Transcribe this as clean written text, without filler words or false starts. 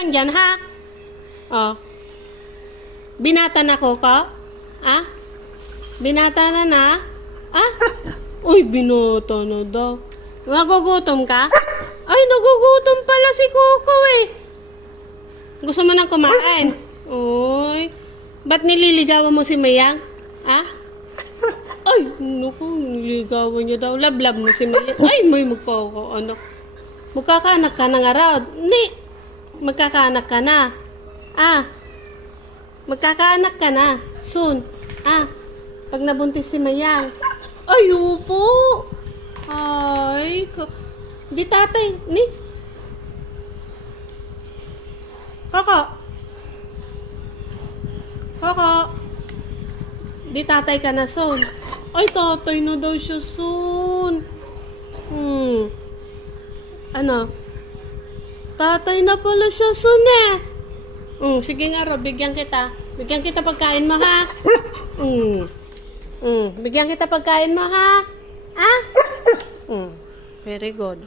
lang dyan, ha? Oh. Binata na ko ka? Ah? Binata na? Ah? Uy, binata na daw. Nagugutom ka? Ay, nagugutom pala si Coco eh. Gusto mo nang kumain? Uy. Ba't nililigawan mo si Mayang? Ah? Ay, naku, nililigawan niya daw. Lablab mo si Mayang. Ay, may magkakaanak. Magkakaanak ka na nga raw. Hindi. Magkakaanak ka na. Ah. Magkakaanak ka na. Soon. Ah. Pag nabuntis si Mayang. Ay, upo. Ay, di tatay. Ni. Koko. Koko. Di tatay ka na soon. Ay, tatay na daw siya soon. Ano? Tatay na pala siya soon eh. Sige nga Rob, bigyan kita. Bigyan kita pagkain mo ha. Bigyan kita pagkain mo ha. Ah? Very good.